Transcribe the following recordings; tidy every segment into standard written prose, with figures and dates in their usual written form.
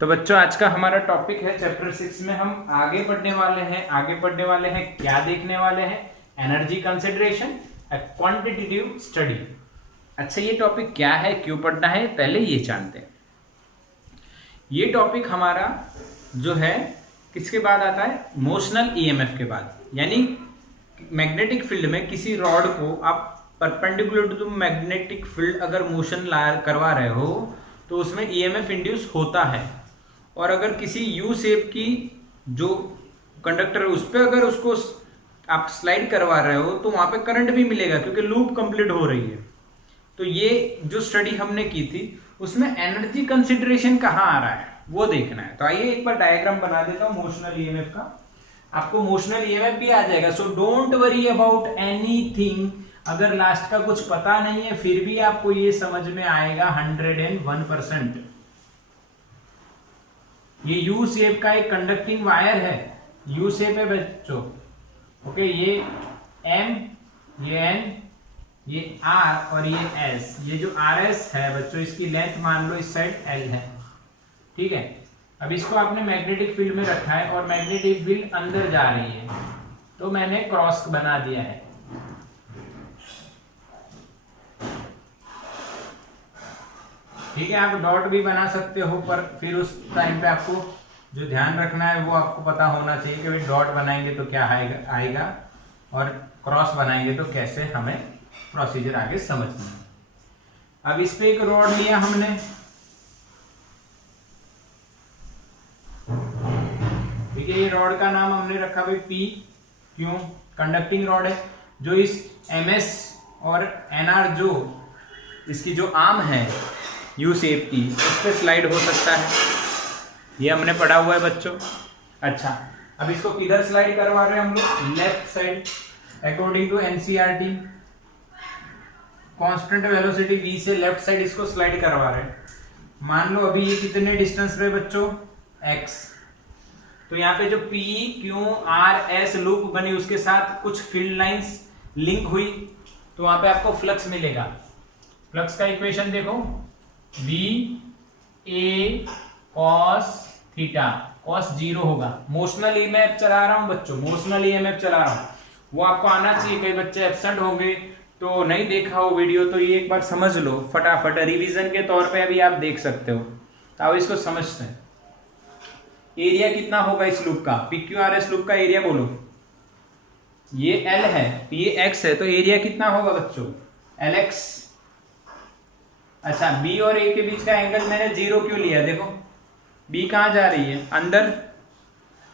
तो बच्चों आज का हमारा टॉपिक है चैप्टर 6 में हम आगे पढ़ने वाले हैं क्या देखने वाले हैं, एनर्जी कंसिडरेशन, क्वांटिटेटिव स्टडी। अच्छा, ये टॉपिक क्या है, क्यों पढ़ना है, पहले ये जानते हैं। ये टॉपिक हमारा जो है किसके बाद आता है, मोशनल ईएमएफ के बाद। यानी मैग्नेटिक फील्ड में किसी रॉड को आप परपेंडिकुलर टू मैग्नेटिक फील्ड अगर मोशन करवा रहे हो तो उसमें ईएमएफ इंड्यूस होता है। और अगर किसी यू शेप की जो कंडक्टर है उस पर अगर उसको आप स्लाइड करवा रहे हो तो वहां पे करंट भी मिलेगा क्योंकि लूप कंप्लीट हो रही है। तो ये जो स्टडी हमने की थी उसमें एनर्जी कंसिडरेशन कहाँ आ रहा है वो देखना है। तो आइए एक बार डायग्राम बना देता हूँ मोशनल ईएमएफ का, आपको मोशनल ईएमएफ भी आ जाएगा। So don't worry about anything. अगर लास्ट का कुछ पता नहीं है फिर भी आपको ये समझ में आएगा 101%। ये यू शेप का एक कंडक्टिंग वायर है, यू शेप है बच्चों। ओके, ये एम, ये एन, ये आर और ये एस। ये जो आर एस है बच्चों इसकी लेंथ मान लो इस साइड एल है, ठीक है। अब इसको आपने मैग्नेटिक फील्ड में रखा है और मैग्नेटिक फील्ड अंदर जा रही है तो मैंने क्रॉस बना दिया है। ठीक है, आप डॉट भी बना सकते हो पर फिर उस टाइम पे आपको जो ध्यान रखना है वो आपको पता होना चाहिए कि भाई डॉट बनाएंगे तो क्या आएगा और क्रॉस बनाएंगे तो कैसे, हमें प्रोसीजर आगे समझना है। अब इस पे एक रॉड लिया हमने, ठीक है। ये रॉड का नाम हमने रखा भाई पी, क्यों, कंडक्टिंग रॉड है। जो इस एमएस और एनआर जो इसकी जो आर्म है यू शेप की उस पर स्लाइड हो सकता है, ये हमने पढ़ा हुआ है बच्चों। अच्छा, अब इसको किधर स्लाइड करवा रहे हैं हम लोग, left side, according to NCERT. Constant velocity v से लेफ्ट साइड इसको स्लाइड करवा रहे हैं। मान लो अभी ये कितने डिस्टेंस पे बच्चों, x। तो यहाँ पे जो p q r s loop बनी उसके साथ कुछ फील्ड लाइंस लिंक हुई तो वहां पे आपको फ्लक्स मिलेगा। फ्लक्स का इक्वेशन देखो, v a cos theta, cos 0 होगा। मोशनल ईएमएफ चला रहा हूं बच्चों, मोशनल ईएमएफ चला रहा हूं, वो आपको आना चाहिए। कई बच्चे एब्सेंट होंगे तो नहीं देखा हो वीडियो तो ये एक बार समझ लो फटाफट, रिवीजन के तौर पे अभी आप देख सकते हो। तो अब इसको समझते हैं। एरिया कितना होगा इस लूप का, PQRS लूप का एरिया बोलो। ये L है, ये X है, तो एरिया कितना होगा बच्चों, LX। अच्छा, B और A के बीच का एंगल मैंने 0 क्यों लिया, देखो B कहाँ जा रही है, अंदर।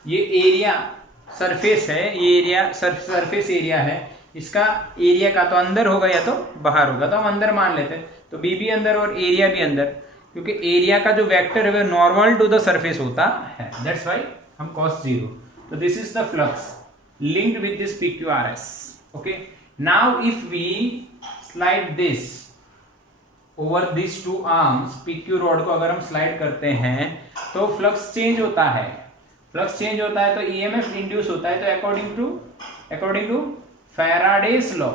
ये एरिया सरफेस है, ये एरिया सरफेस एरिया है, इसका एरिया का तो अंदर होगा या तो बाहर होगा, तो हम अंदर मान लेते हैं। तो B भी अंदर और एरिया भी अंदर, क्योंकि एरिया का जो वेक्टर है वो नॉर्मल टू द सरफेस होता है, दैट्स व्हाई हम cos 0। तो this is the flux linked with this PQRS. Okay, now if we slide this over these two arms, PQ rod को अगर हम स्लाइड करते हैं तो फ्लक्स चेंज होता है। फ्लक्स चेंज होता है तो ईएमएफ इंड्यूस होता है। तो according to Faraday's law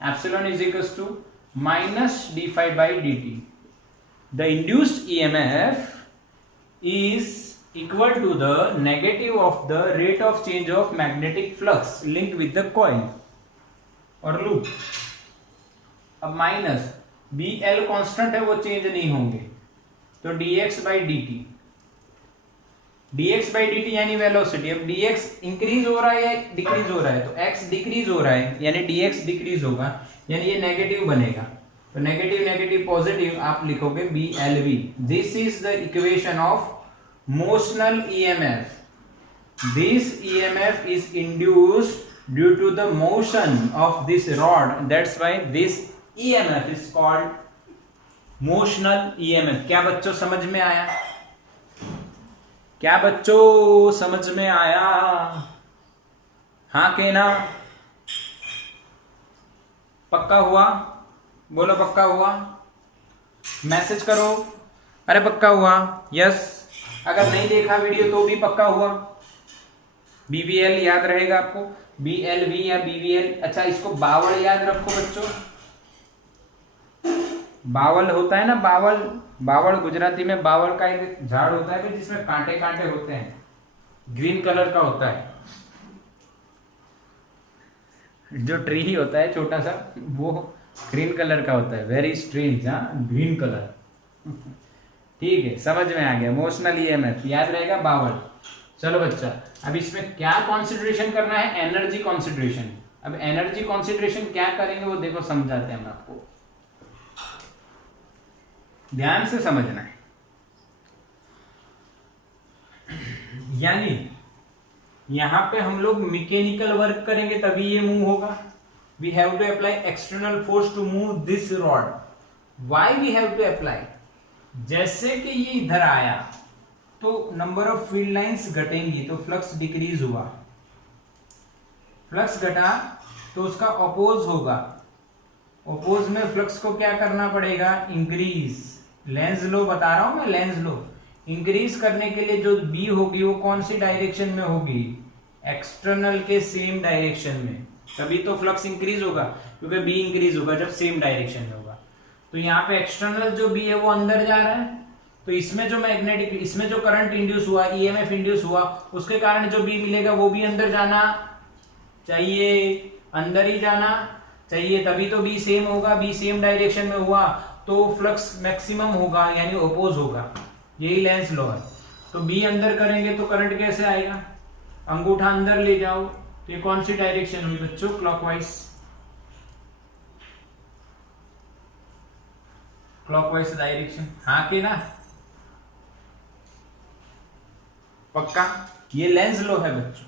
epsilon is equals to minus d∅ by dt। The induced EMF is equal to the negative of the rate of change of magnetic flux linked with the coil और loop. अब minus BL constant है, वो change नहीं होंगे, तो dx by dt यानी velocity. अब dx increase हो रहा है या डिक्रीज हो रहा है, तो x डिक्रीज हो रहा है यानी dx डिक्रीज होगा, यानी ये नेगेटिव बनेगा। तो नेगेटिव पॉजिटिव आप लिखोगे BLV। This is the equation of motional EMF. This EMF is induced due to the motion of this rod. That's why this EMF is called motional EMF. क्या बच्चों समझ में आया, क्या बच्चों समझ में आया, हाँ के ना, पक्का हुआ, बोलो पक्का हुआ, मैसेज करो अरे पक्का हुआ, यस। अगर नहीं देखा वीडियो तो भी पक्का हुआ। BBL याद रहेगा आपको, BLV या BVL। अच्छा, इसको बावड़ याद रखो बच्चों, बावल होता है ना, बावल, बावल गुजराती में बावल का एक झाड़ होता है जिसमें कांटे कांटे होते हैं, ग्रीन कलर का होता है, जो ट्री ही होता है छोटा सा, वो ग्रीन कलर का होता है। वेरी स्ट्रेंज, हाँ, ग्रीन कलर। ठीक है, समझ में आ गया। इमोशनल ईएमएफ याद रहेगा, बावल। चलो बच्चा, अब इसमें क्या कॉन्सेंट्रेशन करना है? Energy concentration. अब एनर्जी कॉन्सेंट्रेशन क्या करेंगे वो देखो, समझाते हैं हम आपको, ध्यान से समझना है। यानी यहां पे हम लोग मैकेनिकल वर्क करेंगे तभी ये मूव होगा। We have to apply external force to move this rod. Why we have to apply? जैसे कि ये इधर आया तो नंबर ऑफ फील्ड लाइंस घटेंगी, तो फ्लक्स डिक्रीज हुआ, फ्लक्स घटा तो उसका अपोज होगा, अपोज में फ्लक्स को क्या करना पड़ेगा? इंक्रीज। लेंज लो बता रहा हूं मैं, लेंज लो। इंक्रीज करने के लिए जो बी होगी वो कौन सी डायरेक्शन में होगी? एक्सटर्नल के सेम डायरेक्शन में, तभी तो फ्लक्स इंक्रीज होगा, क्योंकि बी इंक्रीज होगा जब सेम डायरेक्शन में होगा। तो यहाँ पे एक्सटर्नल जो बी है वो अंदर जा रहा है, तो इसमें जो मैग्नेटिक, इसमें जो करंट इंड्यूस हुआ, ईएमएफ इंड्यूस हुआ, उसके कारण जो बी मिलेगा वो भी अंदर जाना चाहिए, अंदर ही जाना चाहिए, तभी तो बी सेम होगा। बी सेम डायरेक्शन में हुआ तो फ्लक्स मैक्सिमम होगा, यानी अपोज होगा। यही लेंस लॉ है। तो बी अंदर करेंगे तो करंट कैसे आएगा? अंगूठा अंदर ले जाओ तो ये कौन सी डायरेक्शन हुई बच्चों? Clockwise, clockwise direction. हाँ के ना? पक्का? ये लेंस लॉ है बच्चों।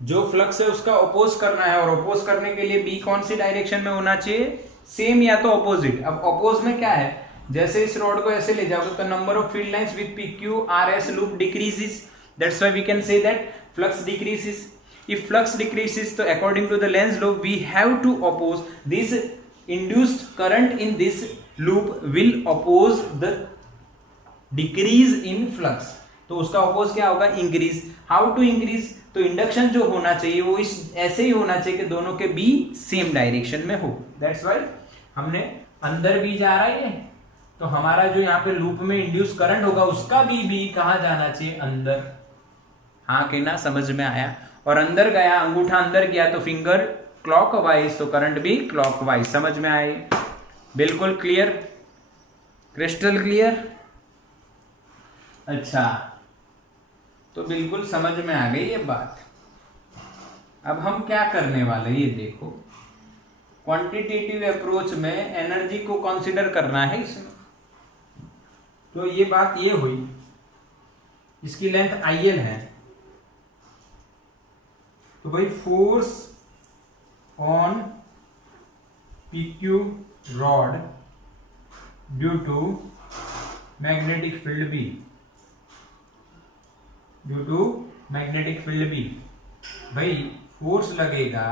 जो फ्लक्स है उसका अपोज करना है, और अपोज करने के लिए बी कौन सी डायरेक्शन में होना चाहिए? सेम या तो अपोजिट। अब अपोज में क्या है? जैसे इस रॉड को ऐसे ले जाओगे तो number of field lines with P Q R S loop decreases, that's why we can say that flux decreases. If flux decreases, so according to the Lenz law, we have to oppose this induced current in this loop will oppose the decrease in flux. तो उसका oppose क्या होगा? Increase. How to increase? तो induction जो होना चाहिए वो इस ऐसे ही होना चाहिए कि दोनों के बी सेम डायरेक्शन में हो। That's why हमने अंदर भी जा रहा है, तो हमारा जो यहाँ पे लूप में इंड्यूस करंट होगा उसका बी कहाँ जाना चाहिए? अंदर। हाँ कि ना? समझ में आया? और अंदर गया, अंगूठा अंदर गया तो फिंगर क्लॉकवाइज, तो करंट भी क्लॉकवाइज। समझ में आए? बिल्कुल क्लियर, क्रिस्टल क्लियर। अच्छा, तो बिल्कुल समझ में आ गई ये बात। अब हम क्या करने वाले ये देखो, क्वांटिटेटिव अप्रोच में एनर्जी को कंसीडर करना है इसमें। तो ये बात ये हुई, इसकी लेंथ IL है, तो भाई force on PQ rod due to magnetic field B, due to magnetic field B, भाई फोर्स लगेगा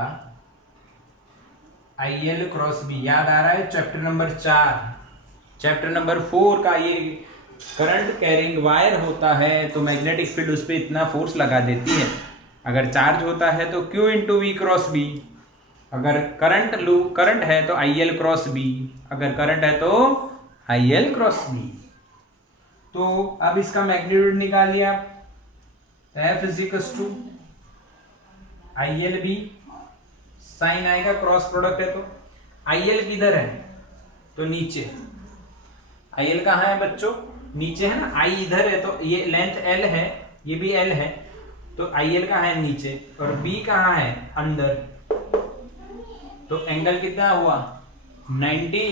IL क्रॉस B। याद आ रहा है चैप्टर नंबर 4, चैप्टर नंबर 4 का ये करंट कैरिंग वायर होता है, तो मैग्नेटिक फील्ड उस पर इतना फोर्स लगा देती है। अगर चार्ज होता है तो Q into V cross B, अगर करंट है तो IL क्रॉस B, अगर करंट है तो IL क्रॉस B। तो अब इसका मैग्नीट्यूड निकालिए आप, F equals to IL B, sine आएगा, क्रॉस प्रोडक्ट है तो IL किधर है? तो नीचे। IL कहाँ है बच्चों? नीचे है ना। I इधर है तो ये लेंथ L है, ये भी L है, तो IL कहाँ है? नीचे। और B कहाँ है? अंदर। तो एंगल कितना हुआ? 90,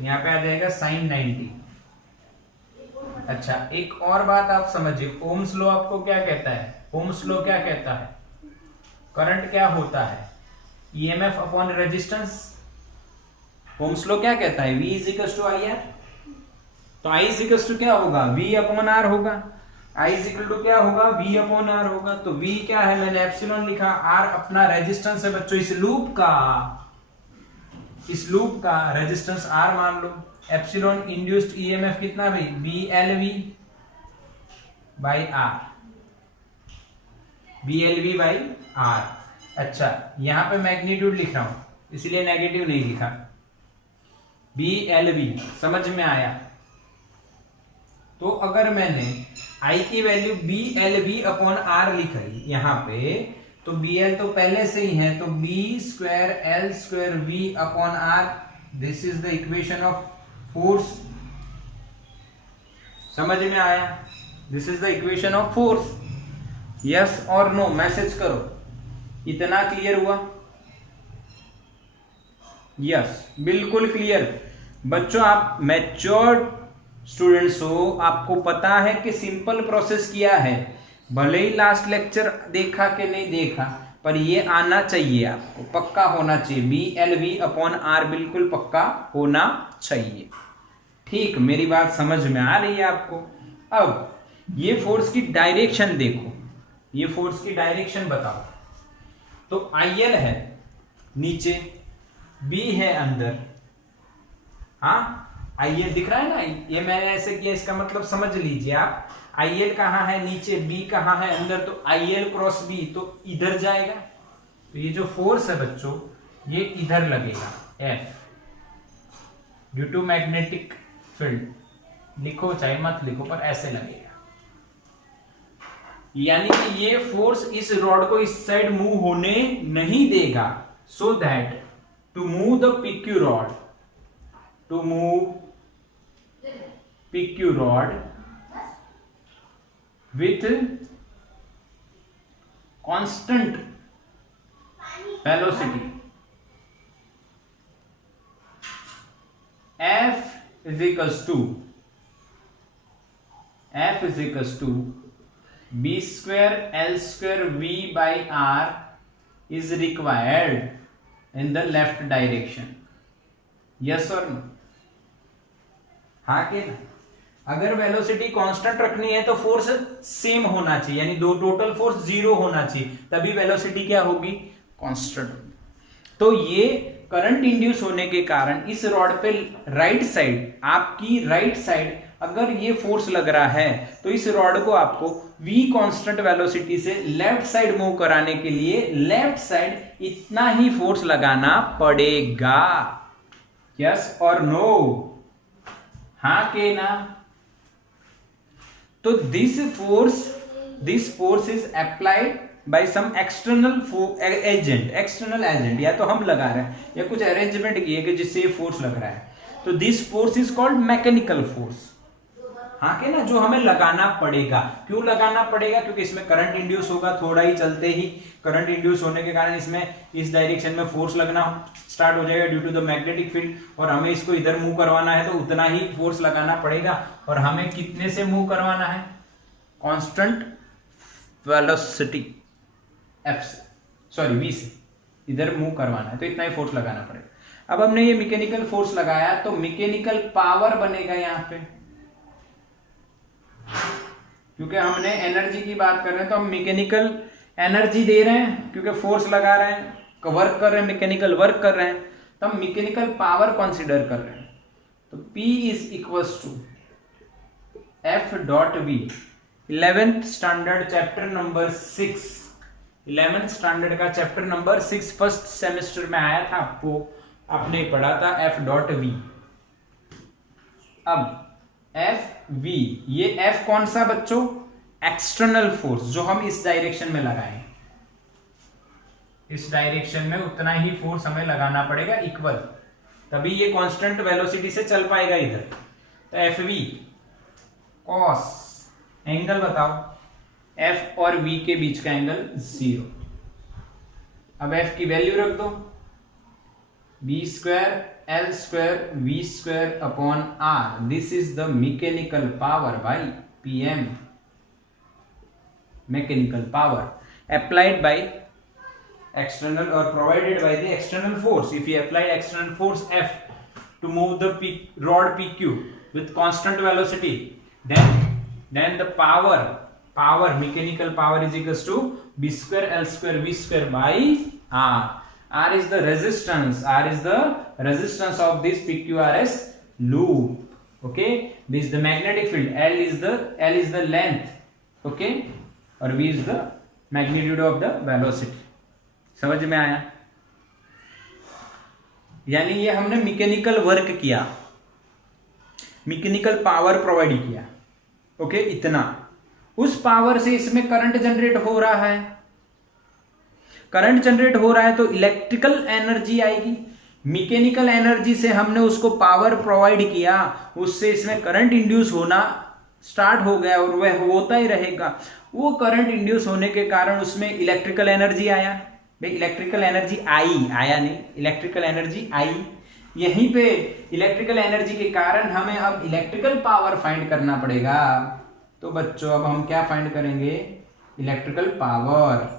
यहाँ पे आ जाएगा साइन 90। अच्छा, एक और बात आप समझिए, ओम्स लॉ आपको क्या कहता है? ओम्स लॉ क्या कहता है? करंट क्या होता है? EMF upon resistance. Ohm's law क्या कहता है? V equals to IR। तो I इजिकल्स टू क्या होगा? V अपॉन R होगा। I इजिकल टू क्या होगा? V अपॉन R होगा। तो V क्या है? मैंने एप्सिलॉन लिखा, R अपना रेजिस्टेंस है बच्चों, इस लूप का रेजिस्टेंस R मान लो। एप्सिलॉन इंड्यूस्ड EMF कितना भाई? BLV by R, BLV by R। अच्छा, यहां पे मैग्नीट्यूड लिख रहा हूं, इसलिए नेगेटिव नहीं लिखा। BLV, समझ में आया? तो अगर मैंने I की वैल्यू BLV अपॉन R लिखी यहां पे, तो BL तो पहले से ही है, तो B square L square V upon R, this is the equation of force. समझ में आया? This is the equation of force. Yes और नो मैसेज करो, इतना क्लियर हुआ? यस, बिल्कुल क्लियर। बच्चों आप मैच्योर्ड स्टूडेंट्स हो, आपको पता है कि सिंपल प्रोसेस क्या है। भले ही लास्ट लेक्चर देखा कि नहीं देखा, पर ये आना चाहिए आपको, पक्का होना चाहिए। BLV अपॉन R बिल्कुल पक्का होना चाहिए। ठीक, मेरी बात समझ में आ रही है आपको? अब ये फोर्स की डायरेक्शन देखो, ये फोर्स की डायरेक्शन बताओ। तो IL है नीचे, B है अंदर। हाँ, IL दिख रहा है ना, ये मैंने ऐसे किया, इसका मतलब समझ लीजिए आप। IL कहाँ है? नीचे। B कहाँ है? अंदर। तो IL क्रॉस B तो इधर जाएगा। तो ये जो फोर्स है बच्चों, ये इधर लगेगा, F, due to magnetic field. लिखो चाहे मत लिखो, पर ऐसे लगेगा। यानी कि ये फोर्स इस रॉड को इस साइड मूव होने नहीं देगा, so that to move the PQ rod, to move PQ rod with constant velocity, F is equals to B square L square V by R is required in the left direction. Yes or no? हाँ के ना? अगर velocity constant रखनी है तो force same होना चाहिए, यानी दो टोटल फोर्स 0 होना चाहिए, तभी वेलोसिटी क्या होगी? कांस्टेंट होगी। तो ये करंट इंड्यूस होने के कारण इस रॉड पे राइट साइड, आपकी राइट साइड अगर ये फोर्स लग रहा है, तो इस रॉड को आपको v कांस्टेंट वेलोसिटी से लेफ्ट साइड मूव कराने के लिए लेफ्ट साइड इतना ही फोर्स लगाना पड़ेगा। यस और नो? हाँ के ना? तो this force is applied by some external agent, या तो हम लगा रहे हैं या कुछ अरेंजमेंट किए कि जिससे ये फोर्स लग रहा है। तो this force is called mechanical force. हाँ के ना? जो हमें लगाना पड़ेगा। क्यों लगाना पड़ेगा? क्योंकि इसमें करंट इंड्यूस होगा, थोड़ा ही चलते ही करंट इंड्यूस होने के कारण इसमें इस डायरेक्शन में फोर्स लगना स्टार्ट हो जाएगा due to the magnetic field, और हमें इसको इधर मूव करवाना है तो उतना ही फोर्स लगाना पड़ेगा। और हमें कितने से मूव करवाना है? कांस्टेंट वेलोसिटी F से, सॉरी V से इधर मूव करवाना है, तो इतना ही फोर्स लगाना पड़ेगा। अब हमने ये मैकेनिकल फोर्स लगाया, तो मैकेनिकल पावर बनेगा यहाँ पे। क्योंकि हमने एनर्जी की बात कर रहे हैं, तो हम मैकेनिकल एनर्जी दे रहे हैं, क्योंकि फोर्स लगा रहे हैं, वर्क कर रहे हैं, मैकेनिकल वर्क कर रहे हैं, तो हम मैकेनिकल पावर कंसीडर कर रहे हैं। तो P is equals to F dot V। 11th standard chapter number 6, 11th standard का चैप्टर नंबर 6 फर्स्ट सेमेस्टर में आया था, आपने पढ़ा था F डॉट V। अब F V, ये F कौन सा बच्चों? एक्सटर्नल फोर्स, जो हम इस डायरेक्शन में लगाएं। इस डायरेक्शन में उतना ही फोर्स हमें लगाना पड़ेगा इक्वल, तभी ये कांस्टेंट वेलोसिटी से चल पाएगा इधर। तो एफ वी कॉस, एंगल बताओ, F और V के बीच का एंगल 0। अब F की वैल्यू रख दो, B square L square V square upon R, this is the mechanical power by PM, mechanical power applied by external or provided by the external force. If you apply external force F to move the rod PQ with constant velocity, then the power mechanical power is equals to B square L square V square by R. R is the resistance. R is the resistance of this PQRS loop. Okay, this is the magnetic field. L is the length. Okay, और V is the magnitude of the velocity. समझ में आया? यानी ये हमने mechanical work किया, mechanical power provide किया, okay, इतना। उस पावर से इसमें करंट जनरेट हो रहा है, करंट जनरेट हो रहा है तो इलेक्ट्रिकल एनर्जी आएगी। मैकेनिकल एनर्जी से हमने उसको पावर प्रोवाइड किया, उससे इसमें करंट इंड्यूस होना स्टार्ट हो गया और वह होता ही रहेगा। वो करंट इंड्यूस होने के कारण उसमें इलेक्ट्रिकल एनर्जी आया। भाई इलेक्ट्रिकल एनर्जी आई, आया नहीं, इलेक्ट्रिकल एनर्जी आई। यहीं पे इलेक्ट्रिकल एनर्जी के कारण हमें अब इलेक्ट्रिकल पावर फाइंड करना पड़ेगा। तो बच्चों अब हम क्या फाइंड करेंगे? Electrical power.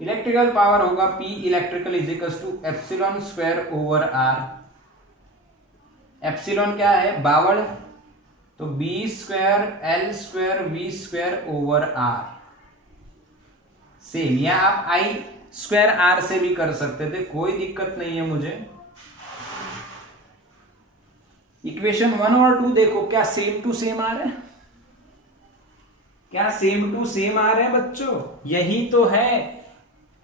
इलेक्ट्रिकल पावर होगा P electrical is equal to epsilon square over R. एप्सिलॉन क्या है? बावड़, तो B square L square V square over R. Same, या आप I स्क्वायर R से भी कर सकते थे, कोई दिक्कत नहीं है मुझे। इक्वेशन 1 और 2 देखो, क्या सेम टू सेम आ रहा है? क्या सेम टू सेम आ रहे हैं बच्चों? यही तो है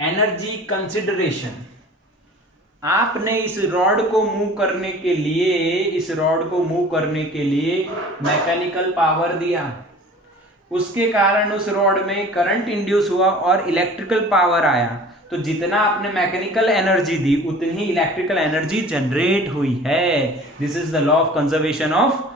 एनर्जी कंसिडरेशन। आपने इस रॉड को मूव करने के लिए, इस रॉड को मूव करने के लिए मैकेनिकल पावर दिया, उसके कारण उस रॉड में करंट इंड्यूस हुआ और इलेक्ट्रिकल पावर आया। तो जितना आपने मैकेनिकल एनर्जी दी उतनी ही इलेक्ट्रिकल एनर्जी जनरेट हुई है। This is the law of conservation of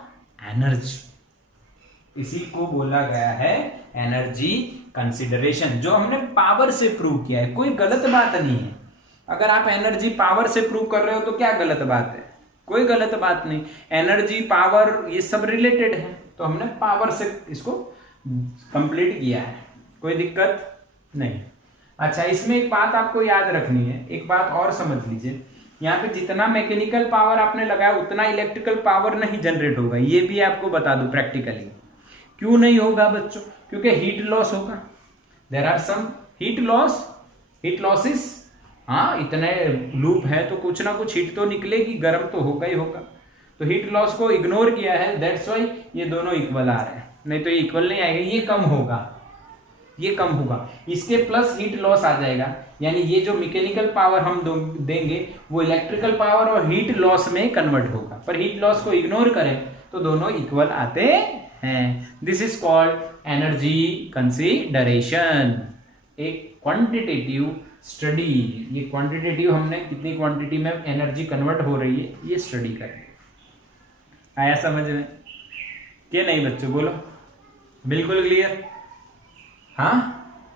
energy. इसी को बोला गया है एनर्जी कंसिडरेशन, जो हमने पावर से प्रूव किया है। कोई गलत बात नहीं है। अगर आप एनर्जी पावर से प्रूव कर रहे हो तो क्या गलत बात है? कोई गलत बात नहीं। एनर्जी पावर ये सब रिलेटेड है, तो हमने पावर से इसको कंप्लीट किया है, कोई दिक्कत नहीं। अच्छा, इसमें एक बात आपको याद रखनी है, एक बात और समझ लीजिए। यहाँ पे जितना मैकेनिकल पावर आपने लगाया उतना इलेक्ट्रिकल पावर नहीं जनरेट होगा, ये भी आपको बता दूं प्रैक्टिकली। क्यों नहीं होगा बच्चों? क्योंकि हीट लॉस होगा। There are some heat loss, heat losses. हाँ, इतने लूप है तो कुछ ना कुछ हीट तो निकलेगी, गर्म तो होगा ही होगा। तो हीट लॉस को इग्नोर किया है, दैट्स वाई ये दोनों इक्वल आ रहे हैं। नहीं तो ये इक्वल नहीं आएगा, ये कम होगा, ये कम होगा। इसके प्लस हीट लॉस आ जाएगा, यानी ये जो मैकेनिकल पावर हम देंगे वो इलेक्ट्रिकल पावर और हीट लॉस में कन्वर्ट होगा। पर हीट लॉस को इग्नोर करें तो दोनों इक्वल आते हैं। This is called energy consideration, एक क्वांटिटेटिव स्टडी। ये क्वांटिटेटिव, हमने कितनी क्वांटिटी में एनर्जी कन्वर्ट हो रही है ये स्टडी करें। आया समझ में कि नहीं बच्चों? बोलो, बिल्कुल क्लियर? हाँ,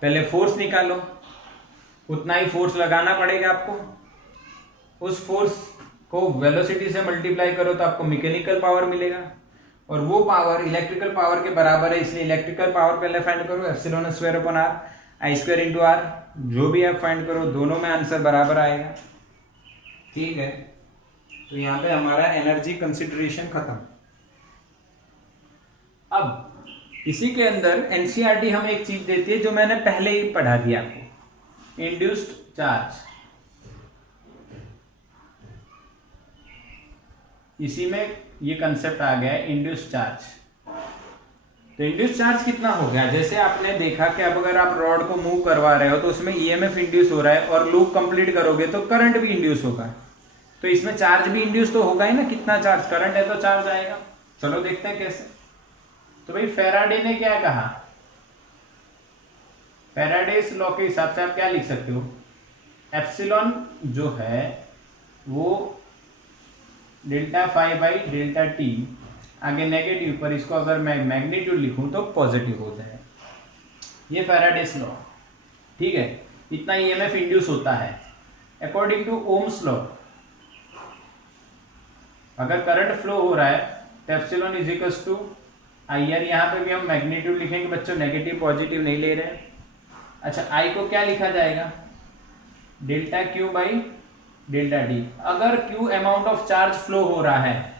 पहले फोर्स निकालो, उतना ही फोर्स लगाना पड़ेगा आपको। उस फोर्स को वेलोसिटी से मल्टीप्लाई करो तो आपको मैकेनिकल पावर मिलेगा, और वो पावर इलेक्ट्रिकल पावर के बराबर है, इसलिए इलेक्ट्रिकल पावर पहले फाइंड करो, epsilon square upon R, I square into R, जो भी आप फाइंड करो दोनों में आंसर बराबर आएगा। ठीक है, तो यहां पे हमारा एनर्जी कंसिडरेशन खत्म। अब इसी के अंदर एनसीईआरटी हमें एक चीज देती है जो मैंने पहले ही पढ़ा दिया आपको, इंड्यूस्ड चार्ज। इसी में ये कंसेप्ट आ गया है इंड्यूस्ड चार्ज। तो इंड्यूस्ड चार्ज कितना हो गया? जैसे आपने देखा कि अब अगर आप रॉड को मूव करवा रहे हो तो उसमें ईएमएफ इंड्यूस हो रहा है, और लूप कंप्लीट करोगे तो करंट भी इंड्यूस होगा, तो इसमें चार्ज भी इंड्यूस तो होगा ही ना। कितना चार्ज? करंट है तो चार्ज आएगा। चलो देखते हैं कैसे। तो भाई फैराडे ने क्या कहा? फैराडेस लॉ के हिसाब से आप क्या लिख सकते हो? एप्सिलॉन जो है वो delta phi by delta T, आगे नेगेटिव पर इसको अगर मैं मैग्नीट्यूड लिखूं तो पॉजिटिव हो जाए। ये फैराडेस लॉ, ठीक है। इतना ईएमएफ इंड्यूस होता है अकॉर्डिंग टू ओम्स लॉ। अगर करंट फ्लो हो रहा है तो epsilon is equals to I R. यहाँ पे भी हम मैग्नीट्यूड लिखेंगे बच्चों, नेगेटिव पॉजिटिव नहीं ले रहे। अच्छा, आई को क्या लिखा जाएगा? Delta Q by delta T. अगर Q amount of charge flow हो रहा है,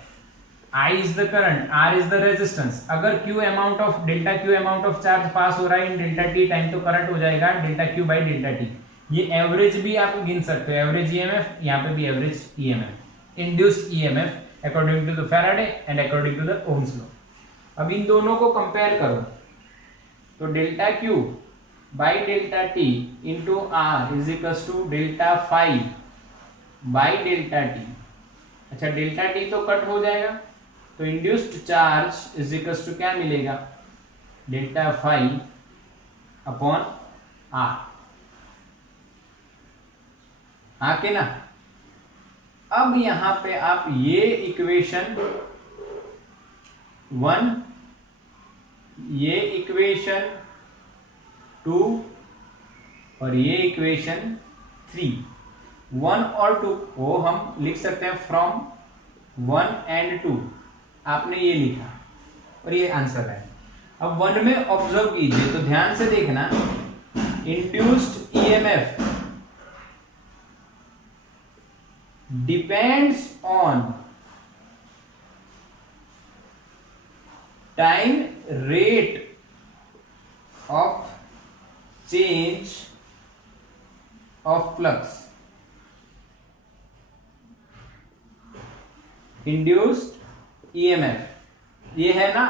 I is the current, R is the resistance, अगर Q amount of delta Q amount of charge pass हो रहा है इन डेल्टा T टाइम, तो current हो जाएगा delta Q by delta T। ये एवरेज भी आप गिन सकते हो, एवरेज EMF, यहाँ पे भी average EMF, induced EMF according to the Faraday and according to the Ohm's law. अब इन दोनों को कंपेयर करो तो delta Q by delta T into R is equals to delta phi by delta T. अच्छा डेल्टा टी तो cut हो जाएगा, तो induced charge is equal to क्या मिलेगा, डेल्टा फाई अपॉन आर। हाँ के ना। अब यहां पे आप ये इक्वेशन 1, ये इक्वेशन 2 और ये इक्वेशन 3, 1 और 2 वो हम लिख सकते हैं फ्रॉम 1 एंड 2। आपने ये लिखा और ये आंसर है। अब 1 में ऑब्जर्व कीजिए, तो ध्यान से देखना, induced EMF depends on time rate of change of flux. Induced EMF ये है ना,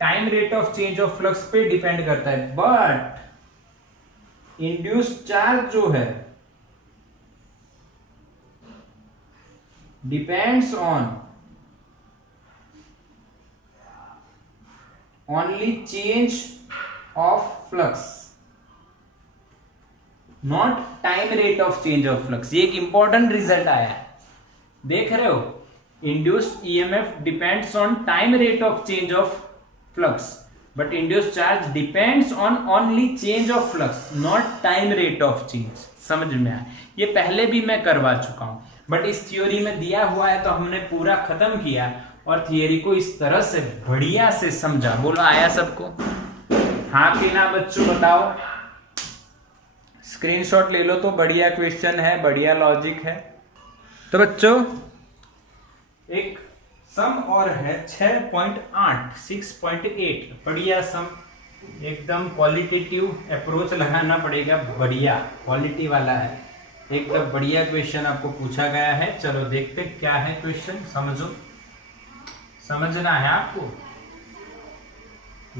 time rate of change of flux पे डिपेंड करता है, बट इंड्यूस्ड चार्ज जो है depends on only change of flux, not time rate of change of flux. ये एक इंपॉर्टेंट रिजल्ट आया है, देख रहे हो, induced EMF depends on time rate of change of flux, but induced charge depends on only change of flux, not time rate of change. समझ में आया? ये पहले भी मैं करवा चुका हूं, बट इस थ्योरी में दिया हुआ है तो हमने पूरा खत्म किया और थियरी को इस तरह से बढ़िया से समझा। बोलो आया सबको? हाँ कि ना बच्चों बताओ? स्क्रीनशॉट ले लो, तो बढ़िया क्वेश्चन है, बढ़िया लॉजिक है। तो बच्चों एक सम और है 6.8 6.8, बढ़िया सम, एकदम क्वालिटेटिव अप्रोच लगाना पड़ेगा, बढ़िया क्वालिटी वाला है, एकदम बढ़िया क्वेश्चन आपको पूछा गया है। चलो देखते क्या है क्वेश्चन, समझो, समझना है आपको।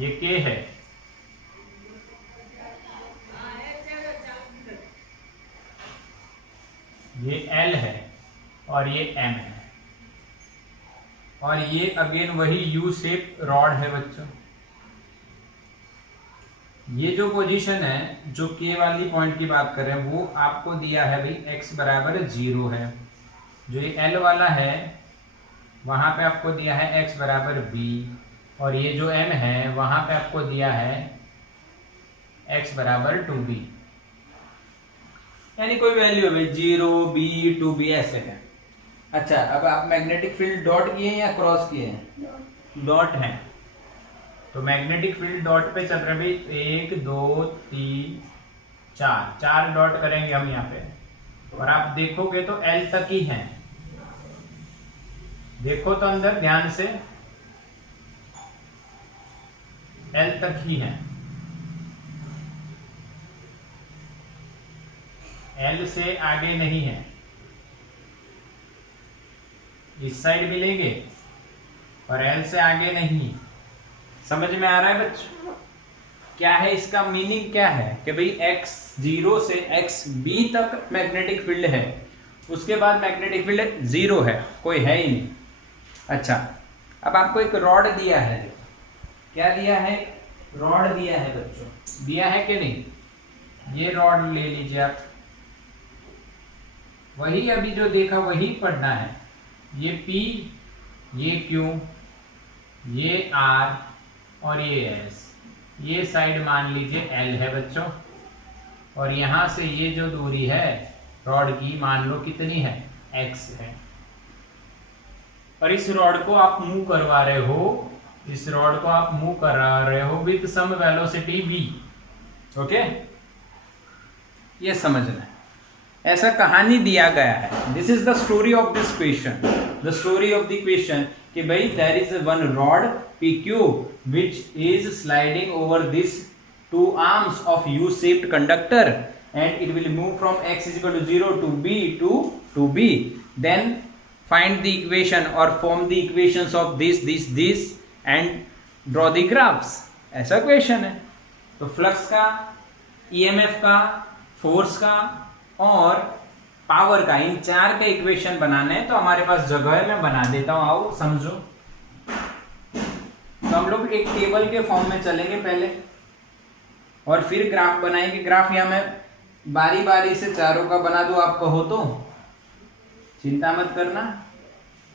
ये के है, ये एल है और ये एम है, और ये अगेन वही यू शेप रॉड है बच्चों। ये जो पोजीशन है, जो के वाली पॉइंट की बात कर रहे हैं, वो आपको दिया है भाई x बराबर 0 है। जो ये L वाला है वहां पे आपको दिया है x बराबर b, और ये जो m है वहां पे आपको दिया है x बराबर 2b, यानी कोई वैल्यू है 0 b 2b ऐसे है। अच्छा अब आप मैग्नेटिक फील्ड डॉट किए या क्रॉस किए हैं? डॉट है, तो मैग्नेटिक फील्ड डॉट पे चल रहे भाई 1 2 3 4 डॉट करेंगे हम यहाँ पे, और आप देखोगे तो L तक ही है। देखो तो अंदर ध्यान से, L तक ही है, L से आगे नहीं है। इस साइड मिलेंगे और L से आगे नहीं। समझ में आ रहा है बच्चों? क्या है इसका मीनिंग, क्या है कि भाई x0 से xb तक मैग्नेटिक फील्ड है, उसके बाद मैग्नेटिक फील्ड 0 है, कोई है ही नहीं। अच्छा अब आपको एक रॉड दिया है, क्या दिया है? रॉड दिया है बच्चों, दिया है कि नहीं? ये रॉड ले लीजिए आप, वही अभी जो देखा वही पढ़ना है। ये P, ये Q, ये R और ये S, ये साइड मान लीजिए L है बच्चों, और यहां से ये जो दूरी है रॉड की मान लो कितनी है? X है। और इस रॉड को आप मूव करवा रहे हो, इस रॉड को आप मूव करा रहे हो with some velocity v। Okay, ये समझना है, ऐसा कहानी दिया गया है। This is the story of this question, the story of the question कि भाई there is one rod PQ which is sliding over this two arms of U-shaped conductor, and it will move from x is equal to 0 to b to b. Then find the equation or form the equations of this and draw the graphs. ऐसा question है। तो flux का, EMF का, force का और power का, इन चार का इक्वेशन बनाना है तो हमारे पास जगह है, मैं बना देता हूं, आओ समझो। तो हम लोग एक टेबल के फॉर्म में चलेंगे पहले और फिर ग्राफ बनाएंगे। ग्राफ यहां मैं बारी बारी से चारों का बना दूं, आप कहो तो, चिंता मत करना,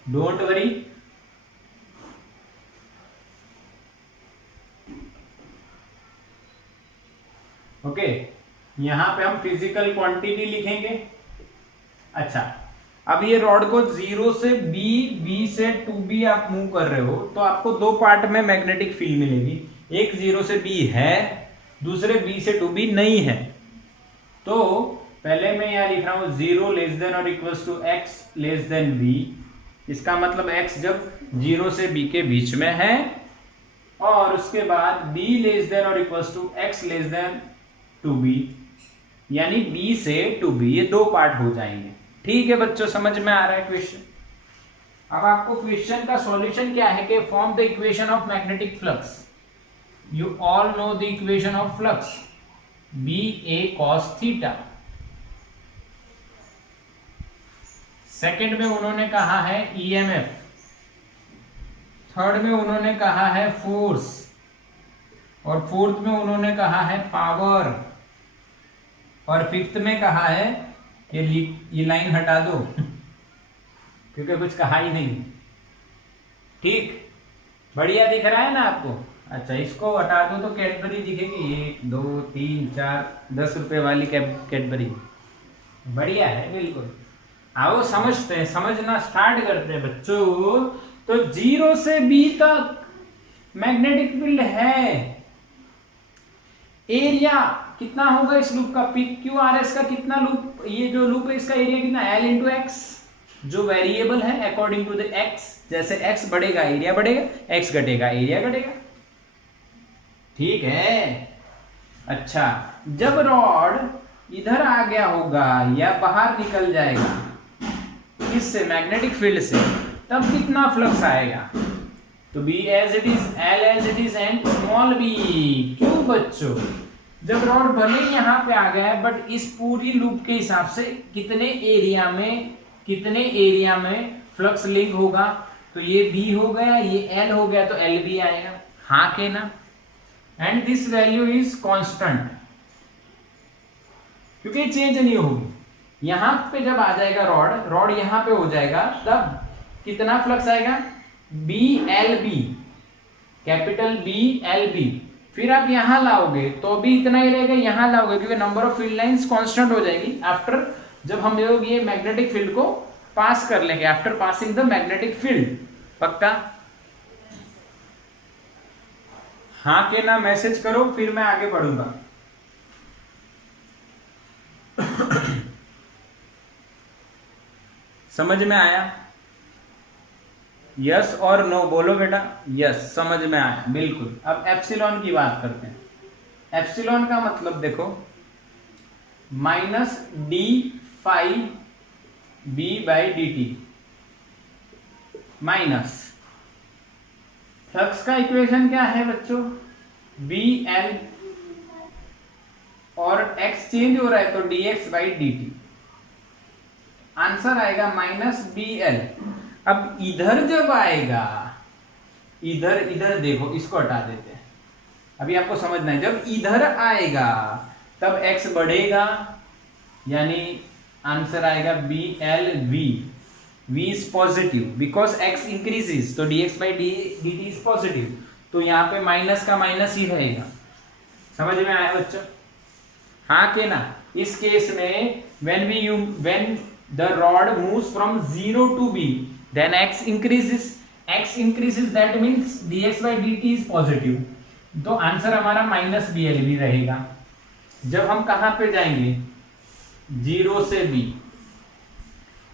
डोंट वरी। ओके, यहां पे हम फिजिकल क्वांटिटी लिखेंगे। अच्छा, अब ये रॉड को 0 से बी, बी से 2B आप मूव कर रहे हो तो आपको दो पार्ट में मैग्नेटिक फील्ड मिलेगी, एक 0 से B है, दूसरे B से 2B नहीं है। तो पहले मैं यहां लिख रहा हूं 0 लेस देन और equals to x less than b। इसका मतलब x जब 0 से b के बीच में है, और उसके बाद b लेस देन और equals to x less than 2b, यानी b से 2b, ये दो पार्ट हो जाएंगे। ठीक है बच्चों, समझ में आ रहा है क्वेश्चन? अब आपको क्वेश्चन का सॉल्यूशन क्या है कि form the equation of magnetic flux. You all know the equation of flux, BA cos theta. Second में उन्होंने कहा है EMF, थर्ड में उन्होंने कहा है फोर्स, और फोर्थ में उन्होंने कहा है पावर, और फिफ्थ में कहा है कि ये लाइन हटा दो क्योंकि कुछ कहा ही नहीं। ठीक, बढ़िया दिख रहा है ना आपको? अच्छा, इसको हटा दो तो कैडबरी दिखेगी, 1 2 3 4 10 रुपए वाली कैडबरी, बढ़िया है बिल्कुल। आओ समझते हैं, समझना स्टार्ट करते हैं बच्चों। तो 0 से B तक मैग्नेटिक फील्ड है, एरिया कितना होगा इस लूप का, PQRS का कितना लूप, ये जो लूप है इसका एरिया कितना, L इंटू एक्स, जो वेरिएबल है अकॉर्डिंग टू द x, जैसे x बढ़ेगा एरिया बढ़ेगा, x घटेगा एरिया घटेगा। ठीक है। अच्छा, जब रॉड इधर आ गया होगा या बाहर निकल जाएगा इससे, मैग्नेटिक फील्ड से, तब कितना फ्लक्स आएगा? तो B as it is, L as it is and small b। क्यों बच्चों? जब रॉड भले यहां पे आ गया है, बट इस पूरी लूप के हिसाब से कितने एरिया में फ्लक्स लिंक होगा, तो ये B हो गया, ये L हो गया, तो LB आएगा। हाँ के ना? And this value is constant, क्योंकि चेंज नहीं होगी। यहां पे जब आ जाएगा रॉड यहां पे हो जाएगा, तब कितना फ्लक्स आएगा? BLB, capital BLB। फिर आप यहां लाओगे तो भी इतना ही रहेगा, यहां लाओगे क्योंकि number of field lines constant हो जाएगी आफ्टर, जब हम लोग ये मैग्नेटिक फील्ड को पास कर लेंगे, after passing the magnetic field. पक्का? हाँ के ना मैसेज करो, फिर मैं आगे बढ़ूंगा। समझ में आया? यस और नो बोलो बेटा। यस, समझ में आया, बिल्कुल। अब एप्सिलॉन की बात करते हैं। एप्सिलॉन का मतलब देखो, minus D phi B by D T, minus flux का इक्वेशन क्या है बच्चों? बी एल, और x चेंज हो रहा है तो dx by D T. Answer आएगा माइनस बी एल। अब इधर जब आएगा, इधर देखो, इसको हटा देते हैं, अभी आपको समझना है। जब इधर आएगा तब x बढ़ेगा, यानी आंसर आएगा B L V. v is positive because x increases, तो dx by dt is positive, तो यहाँ पे माइनस का माइनस ही रहेगा। समझ में आया बच्चों? हाँ के ना? इस केस में when the rod moves from 0 to b, then x increases, that means dx by dt is positive, तो आंसर हमारा माइनस बी एल भी रहेगा। जब हम कहां पे जाएंगे? 0 से b।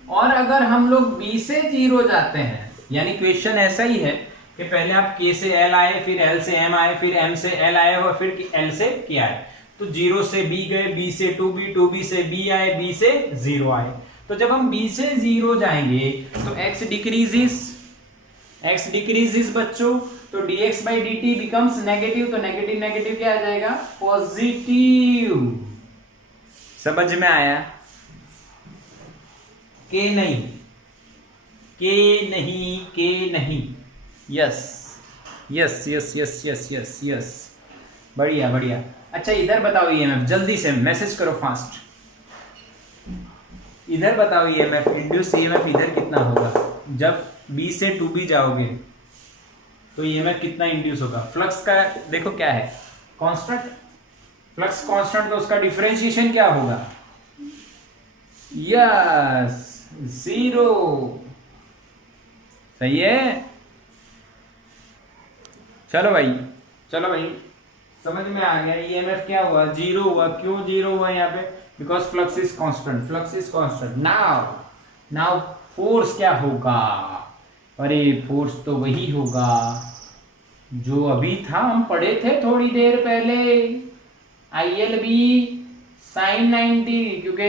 और अगर हम लोग b से 0 जाते हैं, यानी क्वेश्चन ऐसा ही है कि पहले आप k से l आए, फिर l से m आए, फिर m से l आए, और फिर l से k आए, तो 0 से b गए, b से 2b, 2b से b आए, b से 0 आए। तो जब हम b से 0 जाएंगे तो x डिक्रीजेस बच्चों, तो dx by dt becomes negative, तो नेगेटिव नेगेटिव क्या आ जाएगा? पॉजिटिव। समझ में आया? के नहीं, के नहीं, के नहीं। Yes yes yes yes yes yes yes, बढ़िया बढ़िया। अच्छा इधर बताओ ईएमएफ, जल्दी से मैसेज करो फास्ट। इधर बताओ ईएमएफ, इंड्यूस ईएमएफ इधर कितना होगा जब बी से टू बी जाओगे तो ईएमएफ कितना इंड्यूस होगा। फ्लक्स का देखो क्या है, कांस्टेंट, फ्लक्स कांस्टेंट, तो उसका डिफरेंशिएशन क्या होगा। यस, जीरो, सही है। चलो भाई, चलो भाई, समझ में आ गया। ईएमएफ क्या हुआ, जीरो हुआ। क्यों जीरो हुआ यहाँ पे, because flux is constant, flux is constant. Now now force क्या होगा, अरे फोर्स तो वही होगा जो अभी था, हम पढ़े थे थोड़ी देर पहले, ILB sin 90, क्योंकि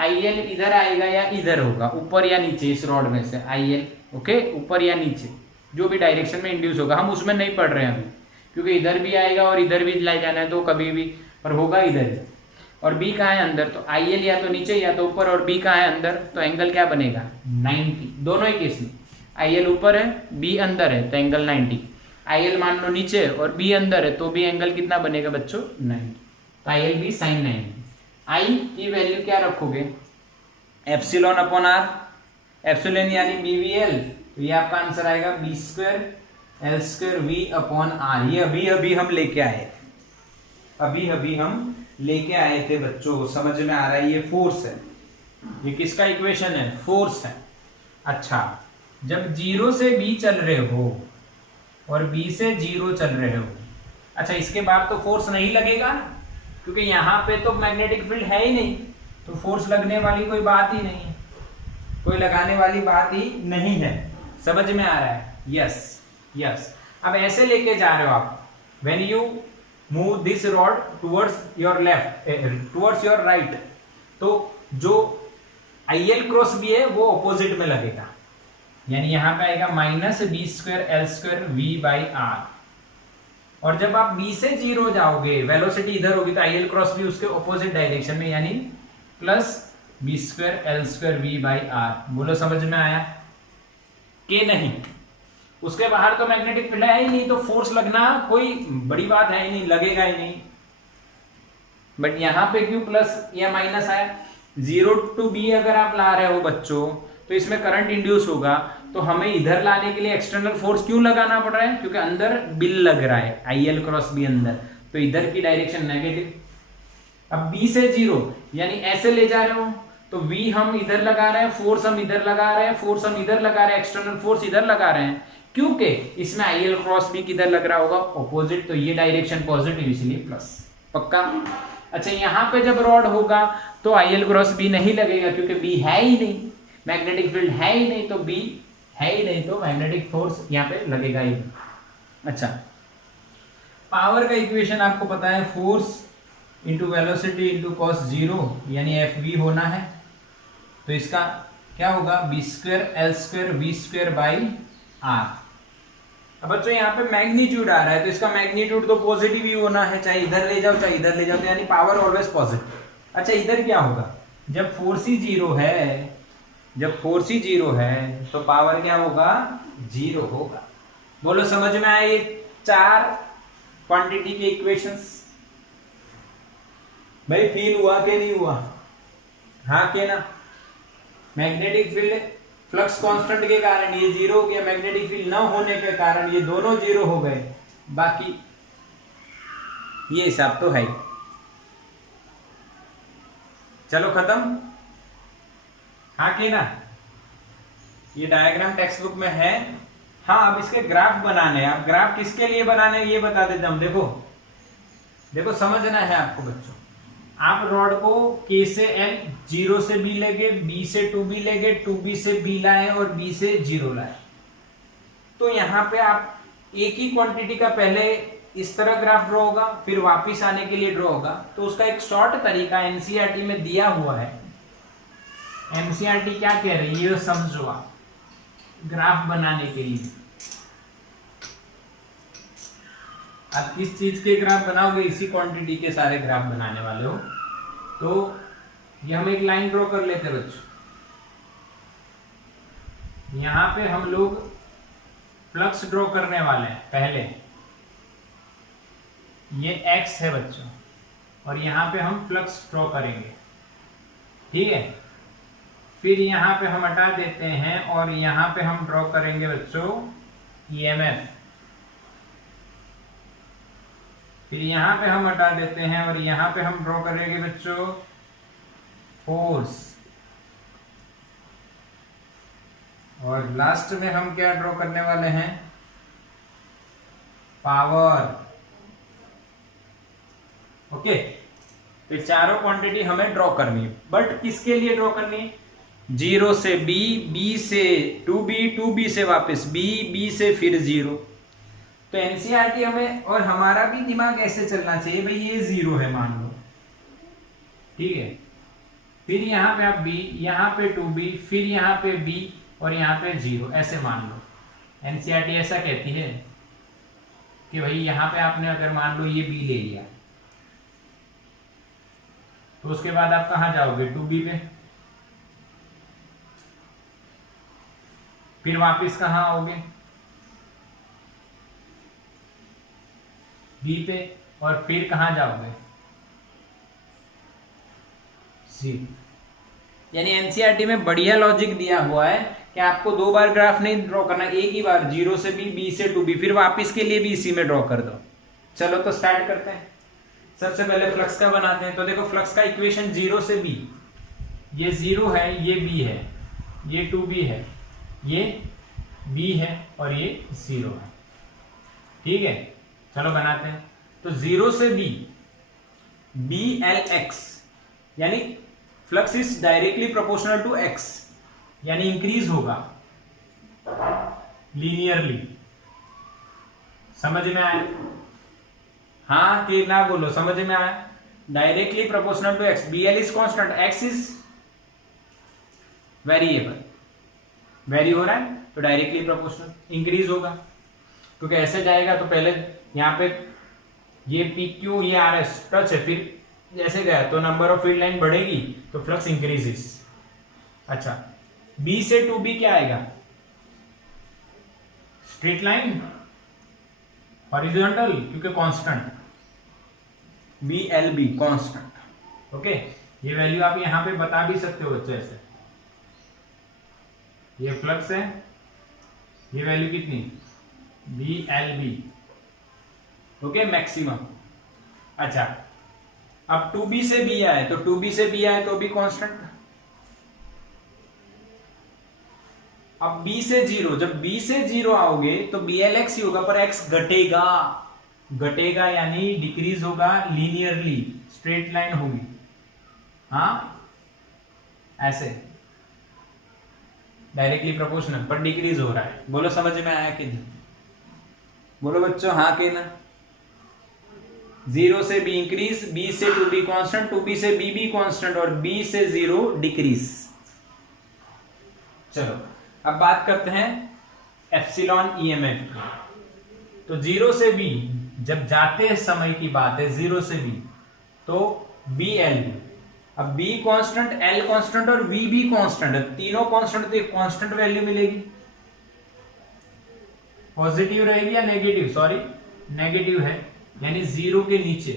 IL इधर आएगा या इधर होगा, ऊपर या नीचे, इस रॉड में से IL, ओके, ऊपर या नीचे, जो भी डायरेक्शन में इंड्यूस होगा। हम उसमें नहीं पढ़ रहे हैं अभी, क्योंकि इधर भी आएगा और इधर भी ले जाना है, तो कभी भी पर होगा इधर ही। और B कहाँ है, अंदर, तो IL या तो नीचे या तो ऊपर, और B कहाँ है, अंदर, तो एंगल क्या बनेगा, 90, दोनों ही केस में। IL ऊपर है, B अंदर है, तो एंगल 90। IL मान लो नीचे और B अंदर है, तो भी एंगल कितना बनेगा बच्चों, 90। तो ILB sin 90। I की वैल्यू क्या रखोगे, एप्सिलॉन अपॉन आर, एप्सिलॉन यानी BVL, तो ये आपका आंसर आएगा B square L square V upon R. ये अभी अभी हम लेके आए थे, अभी अभी हम लेके आए थे बच्चों, समझ में आ रहा है। ये फोर्स है, ये किसका इक्वेशन है, फोर्स है। अच्छा, जब जीरो से B चल रहे हो और B से जीरो चल रहे हो, अच्छा इसके बाद तो फोर्स नहीं लगेगा ना, क्योंकि यहाँ पे तो मैग्नेटिक फील्ड है ही नहीं, तो फोर्स लगने वाली कोई बात ही नहीं है, कोई लगाने वाली बात ही नहीं है। समझ में आ रहा है, यस यस। अब ऐसे लेके जा रहे हो आप, when you move this rod towards your left, towards your right, तो जो IL क्रॉस B है वो ऑपोजिट में लगेगा, यानी यहां पे आएगा minus B square L square V by R. और जब आप B से जीरो जाओगे, वेलोसिटी इधर होगी, तो IL क्रॉस B उसके ऑपोजिट डायरेक्शन में, यानी plus B square L square V by R. बोलो समझ में आया कि नहीं। उसके बाहर तो मैग्नेटिक फील्ड है ही नहीं, तो फोर्स लगना कोई बड़ी बात है ही नहीं, लगेगा ही नहीं। बट यहां पे क्यों प्लस या माइनस आया, जीरो टू बी अगर आप ला रहे हो बच्चों, तो इसमें करंट इंड्यूस होगा, तो हमें इधर लाने के लिए एक्सटर्नल फोर्स क्यों लगाना पड़ रहा है, क्योंकि अंदर बिल लग रहा है, IL क्रॉस B अंदर, तो इधर की डायरेक्शन नेगेटिव। अब B से जीरो यानी ऐसे ले जा रहे हो, तो V हम इधर लगा रहे हैं, फोर्स हम इधर लगा रहे हैं, फोर्स हम इधर लगा रहे हैं, एक्सटर्नल फोर्स इधर लगा रहे हैं, क्योंकि इसमें IL क्रॉस B किधर लग रहा होगा, ऑपोजिट, तो ये डायरेक्शन पॉजिटिव, इसलिए प्लस, पक्का। अच्छा यहाँ पे जब रॉड होगा तो IL क्रॉस B नहीं लगेगा, क्योंकि B है ही नहीं, मैग्नेटिक फील्ड है ही नहीं, तो B है ही नहीं, तो मैग्नेटिक फोर्स यहाँ पे लगेगा ही। अच्छा, पावर का इक्वेशन आपको पता है, force into velocity into cos zero, यानी FV होना है, तो इसका क्या होगा, B square L square V square by R. अब बच्चों यहाँ पे मैग्नीट्यूड आ रहा है, तो इसका मैग्नीट्यूड तो पॉजिटिव ही होना है, चाहे इधर ले जाओ चाहे इधर ले जाओ, तो यानी पावर ऑलवेज पॉजिटिव। अच्छा इधर क्या होगा, जब फोर्स ही जीरो है, जब फोर्स ही जीरो है तो पावर क्या होगा, जीरो होगा। बोलो समझ में आया ये चार क्वांटिटी के इक्वेशंस। भाई फील हुआ कि नहीं हुआ, हाँ के ना। मैग्नेटिक फील्ड फ्लक्स कांस्टेंट के कारण ये जीरो हो गया, मैग्नेटिक फील्ड न होने के कारण ये दोनों जीरो हो गए, बाकी ये हिसाब तो है ही। चलो खत्म, हाँ कि ना। ये डायग्राम टेक्स्ट बुक में है, हाँ अब इसके ग्राफ बनाने हैं। अब ग्राफ किसके लिए बनाने हैं ये बता देता हूं। देखो देखो समझना है आपको बच्चों, आप रॉड को K से L, जीरो से B लेंगे, B से 2B लेंगे, 2B से B लाए और B से जीरो लाए, तो यहाँ पे आप एक ही क्वांटिटी का पहले इस तरह ग्राफ ड्रॉ होगा, फिर वापिस आने के लिए ड्रॉ होगा। तो उसका एक शॉर्ट तरीका एनसीईआरटी में दिया हुआ है। एनसीईआरटी क्या कह रही है ये समझो आप, ग्राफ बनाने के लिए आप किस चीज के ग्राफ बनाओगे, इसी क्वांटिटी के सारे ग्राफ बनाने वाले हो। तो ये हम एक लाइन ड्रॉ कर लेते हैं बच्चों, यहां पे हम लोग फ्लक्स ड्रॉ करने वाले हैं। पहले ये x है बच्चों, और यहां पे हम फ्लक्स ड्रॉ करेंगे, ठीक है। फिर यहां पे हम हटा देते हैं और यहां पे हम ड्रॉ करेंगे बच्चों EMF। फिर यहां पे हम हटा देते हैं और यहां पे हम ड्रॉ करेंगे बच्चों फोर्स। और लास्ट में हम क्या ड्रॉ करने वाले हैं? पावर। ओके, तो चारों क्वांटिटी हमें ड्रॉ करनी है, बट किसके लिए ड्रॉ करनी है? 0 से B, B से 2B, 2B से वापस B, B से फिर 0। तो एनसीईआरटी हमें, और हमारा भी दिमाग ऐसे चलना चाहिए भाई, ये 0 है मान लो, ठीक है। फिर यहाँ पे आप B, यहाँ पे 2B, फिर यहाँ पे B और यहाँ पे 0, ऐसे मान लो। एनसीईआरटी ऐसा कहती है कि भाई यहाँ पे आपने अगर मान लो ये B ले लिया, तो उसके बाद आप कहाँ जाओगे? 2B पे, फिर वापस कहाँ आओगे? B पे, और फिर कहाँ जाओगे? C। यानी एनसीईआरटी में बढ़िया लॉजिक दिया हुआ है कि आपको 2 बार ग्राफ नहीं ड्रॉ करना, एक ही बार 0 से B, B से 2B, फिर वापस के लिए भी इसी में ड्रॉ कर दो। चलो तो स्टार्ट करते हैं। सबसे पहले फ्लक्स का बनाते हैं। तो देखो फ्लक्स का इक्वेशन 0 से B, ये 0 है, ये B है, ये 2B है, ये B है और ये 0 है, ठीक है। चलो बनाते हैं। तो 0 से B, BLX, यानी flux is directly proportional to x, यानी इंक्रीज होगा लीनियरली। समझ में आया? हाँ कि ना बोलो, समझ में आया? Directly proportional to x, BL is constant, x is variable, vary हो रहा है, तो डायरेक्टली प्रोपोर्शनल इंक्रीज होगा, क्योंकि ऐसे जाएगा तो पहले यहाँ पे ये PQ, ये RS टच है, फिर जैसे गया तो नंबर ऑफ फील्ड लाइन बढ़ेगी तो फ्लक्स इंक्रीजेस। अच्छा, B से 2B क्या आएगा? स्ट्रेट लाइन, हॉरिजॉन्टल, क्योंकि कांस्टेंट, BLB कांस्टेंट। ओके, ये वैल्यू आप यहां पे बता भी सकते हो बच्चे ऐसे। ये फ्लक्स है, ये वैल्यू कितनी? BLB, okay, maximum. अच्छा, अब 2B से B आए, तो 2B से B आए तो भी कांस्टेंट। अब B से 0, जब B से 0 आओगे तो BLX ही होगा, पर X घटेगा, घटेगा यानी डिक्रीज होगा लीनियरली, स्ट्रेट लाइन होगी, हाँ ऐसे डायरेक्टली प्रोपोर्शनल, पर डिक्रीज हो रहा है। बोलो समझ में आया कि नहीं? बोलो बच्चों हाँ कि ना? 0 से B इंक्रीज, B से 2B कांस्टेंट, 2B से B कांस्टेंट और B से 0 डिक्रीज। चलो अब बात करते हैं एप्सिलॉन EMF की। तो 0 से B जब जाते समय की बात है, 0 से B, तो BLB। अब B कांस्टेंट, L कांस्टेंट और V भी कांस्टेंट है, तीनों कांस्टेंट, तो एक कांस्टेंट वैल्यू मिलेगी। पॉजिटिव रहेगी या नेगेटिव? सॉरी नेगेटिव है, यानी 0 के नीचे,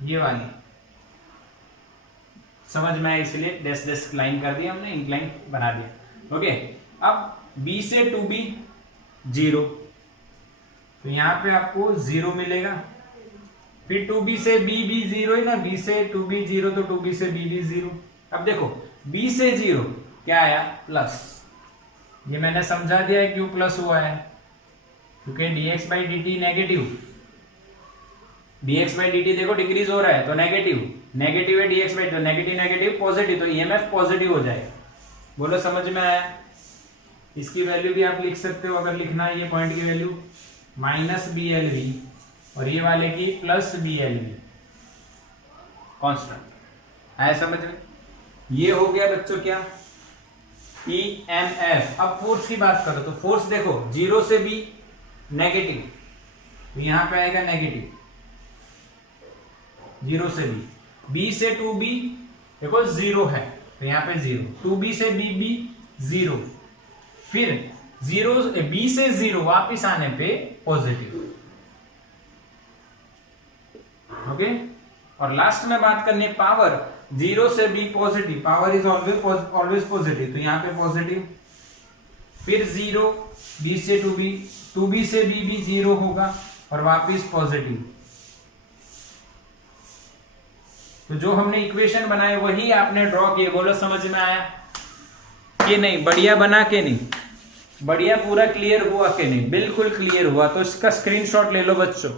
ये वाली। समझ में आया? इसलिए डैश डैश लाइन कर दिया हमने, इंक्लाइन बना दिया। ओके, अब B से 2B 0, तो यहां पे आपको 0 मिलेगा। फिर 2B से B भी 0 है ना, B से 2B 0, तो 2B से B भी 0। अब देखो B से 0 क्या आया? प्लस। ये मैंने समझा दिया है क्यों प्लस हुआ है, क्योंकि dx by dt negative, dx by dt देखो डिक्रीज हो रहा है तो नेगेटिव, नेगेटिव है dx बाई, तो नेगेटिव नेगेटिव पॉजिटिव, तो EMF पॉजिटिव हो जाएगा। बोलो समझ में आया? इसकी वैल्यू भी आप लिख सकते हो, अगर लिखना है ये पॉइंट की वैल्यू -BLV और ये वाले की +BLV कांस्टेंट। आया समझ में? ये हो गया बच्चों क्या? EMF। अब फोर्स की बात करो तो फोर्स देखो 0 से B नेगेटिव, तो यहां पे आएगा नेगेटिव 0 से B। B से 2B देखो 0 है, तो यहाँ पे 0, 2b से bb 0, फिर 0 b से 0 वापिस आने पे पॉजिटिव। ओके, और लास्ट में बात करनी है पावर, 0 से b positive, power is always positive, तो यहाँ पे पॉजिटिव, फिर 0 b से 2b, 2b से b भी 0 होगा और वापिस पॉजिटिव। तो जो हमने इक्वेशन बनाए वही आपने ड्रॉ किए। बोलो समझ में आया कि नहीं? बढ़िया बना के नहीं? बढ़िया पूरा क्लियर हुआ कि नहीं? बिल्कुल क्लियर हुआ। तो इसका स्क्रीनशॉट ले लो बच्चों।